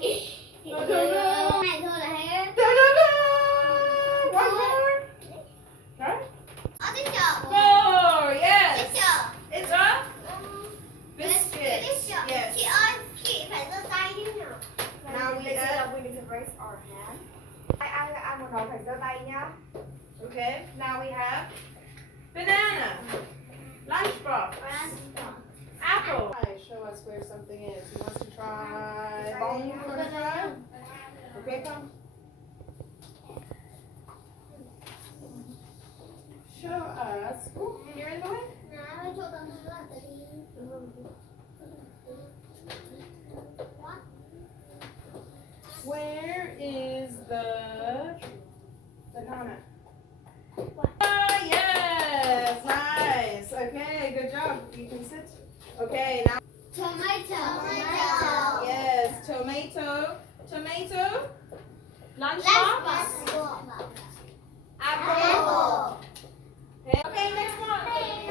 Này thôi là hết. One more. Right? Teacher. 4. Yes. Teacher. It's a biscuit. Teacher. Yes. Chị ơi, chị phải giơ tay chứ nào. Now we add. We need to raise our hand. Ai một đầu phải giơ tay nhá. Okay. Now we have banana, lunchbox, apple. Show us where something is. Who wants to try? Bone, you want to try? Okay, come. Show us. Ooh, you're in the way. Nào, chỗ tao nó là cái gì? Where is the banana? Ah, yes, nice. Okay, good job. You can sit. Okay, now. Tomato. Yes, tomato. Lunchbox. Lunchbox. Apple. Okay, next one.